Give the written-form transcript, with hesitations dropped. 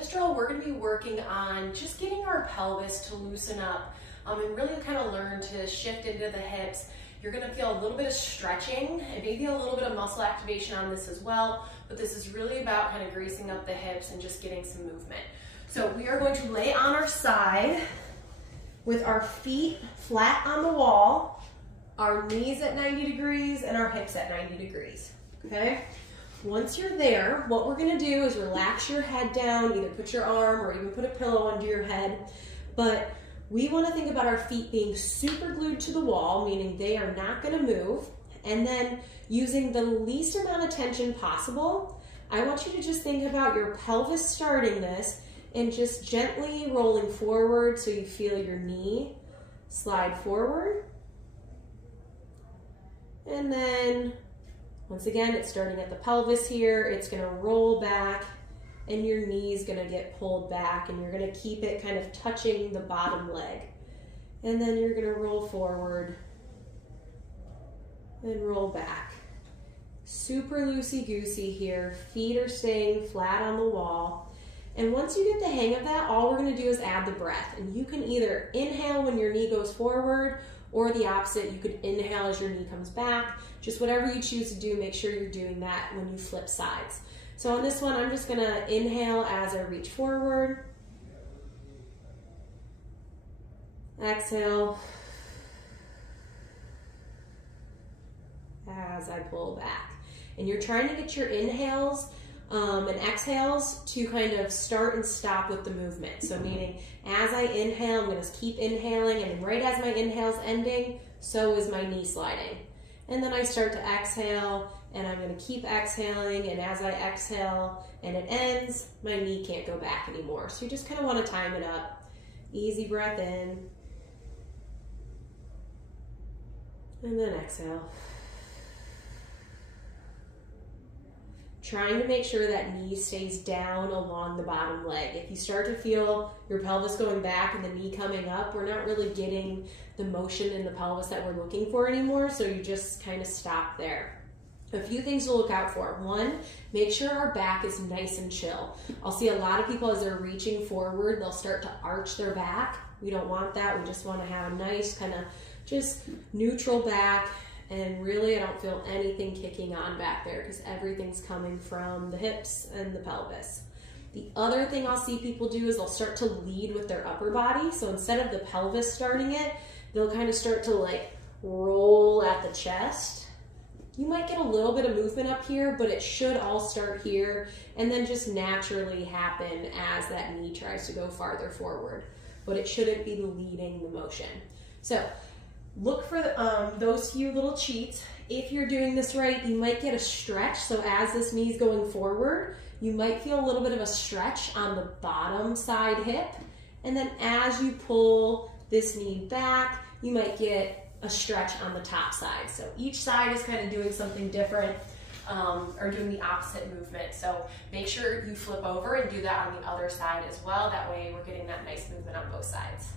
this drill, we're gonna be working on just getting our pelvis to loosen up and really kind of learn to shift into the hips. You're gonna feel a little bit of stretching and maybe a little bit of muscle activation on this as well, but this is really about kind of greasing up the hips and just getting some movement. So we are going to lay on our side with our feet flat on the wall, our knees at 90 degrees and our hips at 90 degrees, okay? Once you're there, what we're gonna do is relax your head down, either put your arm or even put a pillow under your head, but we wanna think about our feet being super glued to the wall, meaning they are not gonna move, and then using the least amount of tension possible, I want you to just think about your pelvis starting this and just gently rolling forward so you feel your knee slide forward. And then, once again, it's starting at the pelvis here. It's gonna roll back and your knee's gonna get pulled back and you're gonna keep it kind of touching the bottom leg. And then you're gonna roll forward and roll back. Super loosey-goosey here. Feet are staying flat on the wall. And once you get the hang of that, all we're gonna do is add the breath. And you can either inhale when your knee goes forward or the opposite. You could inhale as your knee comes back. Just whatever you choose to do, make sure you're doing that when you flip sides. So on this one, I'm just gonna inhale as I reach forward. Exhale as I pull back. And you're trying to get your inhales and exhales to kind of start and stop with the movement. So meaning, as I inhale, I'm gonna keep inhaling, and right as my inhale's ending, so is my knee sliding. And then I start to exhale, and I'm gonna keep exhaling, and as I exhale and it ends, my knee can't go back anymore. So you just kind of wanna time it up. Easy breath in, and then exhale. Trying to make sure that knee stays down along the bottom leg. If you start to feel your pelvis going back and the knee coming up, we're not really getting the motion in the pelvis that we're looking for anymore, so you just kind of stop there. A few things to look out for. One, make sure our back is nice and chill. I'll see a lot of people as they're reaching forward, they'll start to arch their back. We don't want that. We just want to have a nice kind of just neutral back. And really, I don't feel anything kicking on back there because everything's coming from the hips and the pelvis. The other thing I'll see people do is they'll start to lead with their upper body. So instead of the pelvis starting it, they'll kind of start to like roll at the chest. You might get a little bit of movement up here, but it should all start here and then just naturally happen as that knee tries to go farther forward. But it shouldn't be leading the motion. So look for those few little cheats. If you're doing this right, you might get a stretch. So as this knee's going forward, you might feel a little bit of a stretch on the bottom side hip. And then as you pull this knee back, you might get a stretch on the top side. So each side is kind of doing something different or doing the opposite movement. So make sure you flip over and do that on the other side as well. That way we're getting that nice movement on both sides.